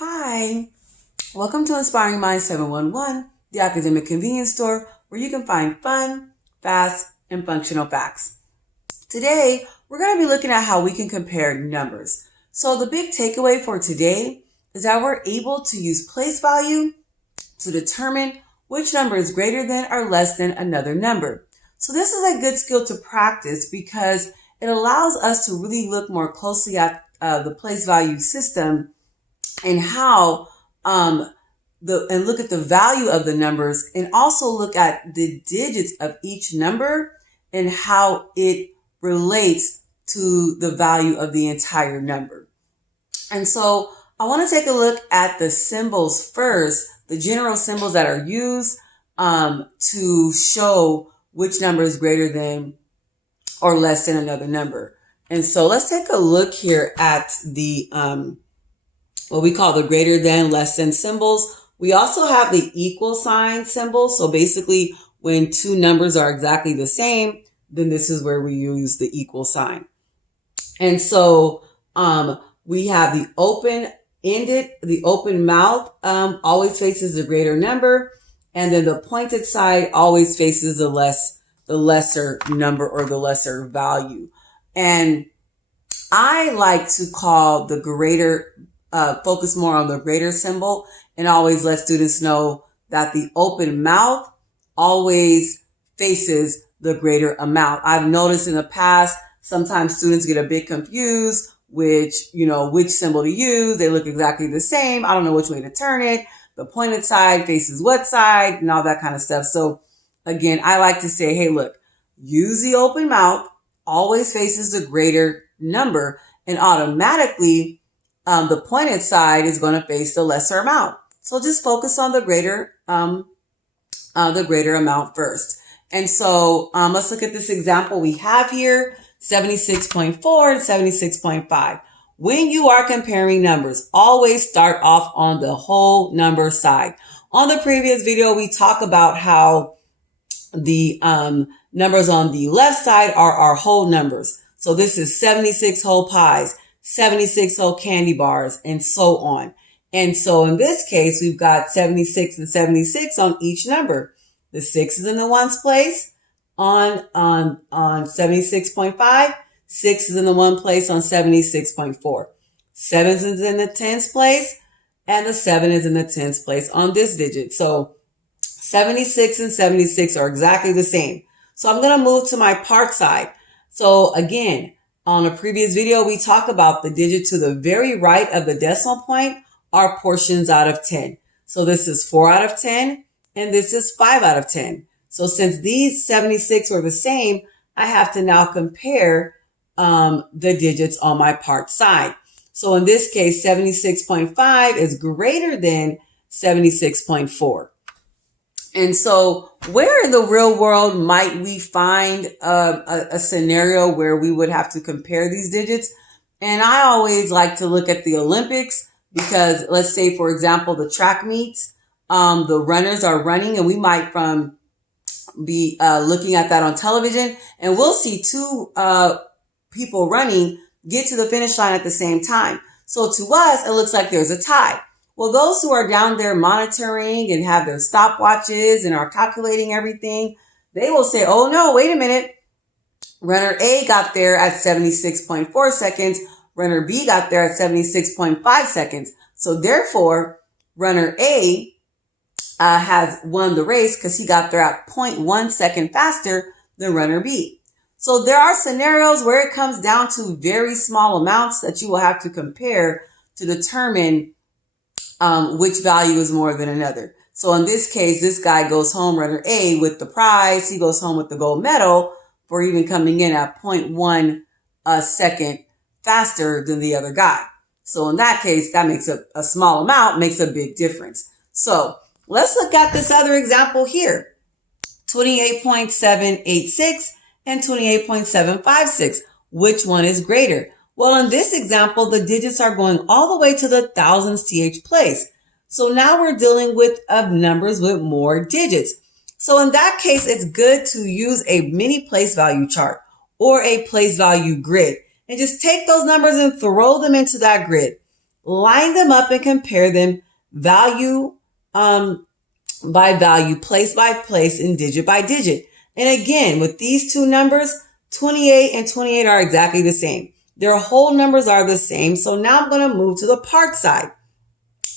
Hi, welcome to Inspiring Minds 711, the academic convenience store where you can find fun, fast, and functional facts. Today, we're going to be looking at how we can compare numbers. So the big takeaway for today is that we're able to use place value to determine which number is greater than or less than another number. So this is a good skill to practice because it allows us to really look more closely at the place value system and how and look at the value of the numbers and also look at the digits of each number and how it relates to the value of the entire number. And so I want to take a look at the symbols first, the general symbols that are used to show which number is greater than or less than another number. And so let's take a look here at the what we call the greater than, less than symbols. We also have the equal sign symbol. So basically when two numbers are exactly the same, then this is where we use the equal sign. And so we have the the open mouth always faces the greater number. And then the pointed side always faces the lesser number or the lesser value. And I like to call the greater focus more on the greater symbol and always let students know that the open mouth always faces the greater amount. I've noticed in the past, sometimes students get a bit confused which symbol to use. They look exactly the same. I don't know which way to turn it. The pointed side faces what side and all that kind of stuff. So again, I like to say, hey, look, use the open mouth, always faces the greater number, and automatically the pointed side is going to face the lesser amount. So just focus on the greater amount first. And so let's look at this example we have here, 76.4 and 76.5. When you are comparing numbers, always start off on the whole number side. On the previous video, we talk about how the numbers on the left side are our whole numbers. So this is 76 whole pies, 76 whole candy bars, and so on. And so in this case, we've got 76 and 76 on each number. The 6 is in the ones place on 76.5. 6 is in the one place on 76.4. 7 is in the tens place, and the 7 is in the tens place on this digit. So 76 and 76 are exactly the same. So I'm going to move to my part side. So again, on a previous video, we talk about the digit to the very right of the decimal point are portions out of 10. So this is 4 out of 10, and this is 5 out of 10. So since these 76 were the same, I have to now compare the digits on my part side. So in this case, 76.5 is greater than 76.4. And so where in the real world might we find a scenario where we would have to compare these digits? And I always like to look at the Olympics because let's say, for example, the track meets, the runners are running and we might be looking at that on television and we'll see two people running get to the finish line at the same time. So to us, it looks like there's a tie. Well, those who are down there monitoring and have their stopwatches and are calculating everything, they will say, oh no, wait a minute. Runner A got there at 76.4 seconds. Runner B got there at 76.5 seconds. So therefore, runner A has won the race because he got there at 0.1 second faster than runner B. So there are scenarios where it comes down to very small amounts that you will have to compare to determine which value is more than another. So in this case, this guy goes home, runner A, with the prize. He goes home with the gold medal for even coming in at 0.1 second faster than the other guy. So in that case, that makes a small amount, makes a big difference. So let's look at this other example here. 28.786 and 28.756. Which one is greater? Well, in this example, the digits are going all the way to the thousandths th place. So now we're dealing with numbers with more digits. So in that case, it's good to use a mini place value chart or a place value grid and just take those numbers and throw them into that grid. line them up and compare them value by value, place by place, and digit by digit. And again, with these two numbers, 28 and 28 are exactly the same. Their whole numbers are the same. So now I'm going to move to the part side.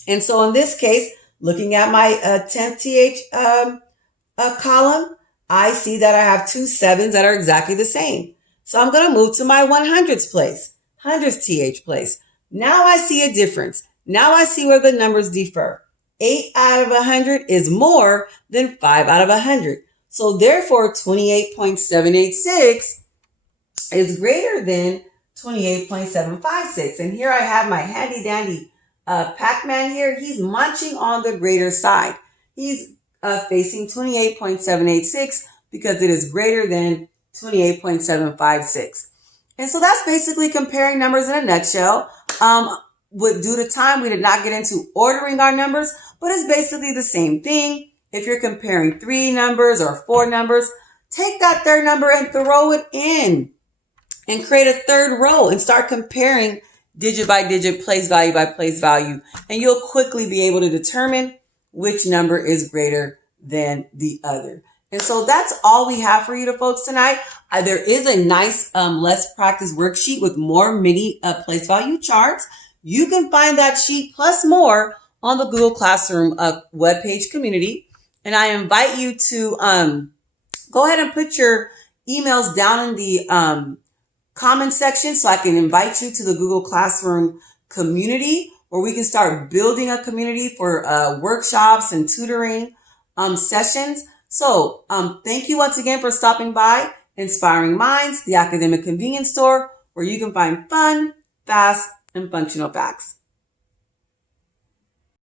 And so in this case, looking at my 10th TH column, I see that I have two 7s that are exactly the same. So I'm going to move to my 100ths place, 100th TH place. Now I see a difference. Now I see where the numbers differ. 8 out of 100 is more than 5 out of 100. So therefore, 28.786 is greater than 28.756. And here I have my handy dandy Pac-Man here. He's munching on the greater side. He's facing 28.786 because it is greater than 28.756. And so that's basically comparing numbers in a nutshell. Due to time, we did not get into ordering our numbers, but it's basically the same thing. If you're comparing 3 numbers or 4 numbers, take that third number and throw it in and create a third row and start comparing digit by digit, place value by place value. And you'll quickly be able to determine which number is greater than the other. And so that's all we have for you folks tonight. There is a nice Let's Practice worksheet with more mini place value charts. You can find that sheet plus more on the Google Classroom webpage community. And I invite you to go ahead and put your emails down in the comment section so I can invite you to the Google Classroom community where we can start building a community for workshops and tutoring sessions. So thank you once again for stopping by Inspiring Minds, the academic convenience store where you can find fun, fast, and functional facts.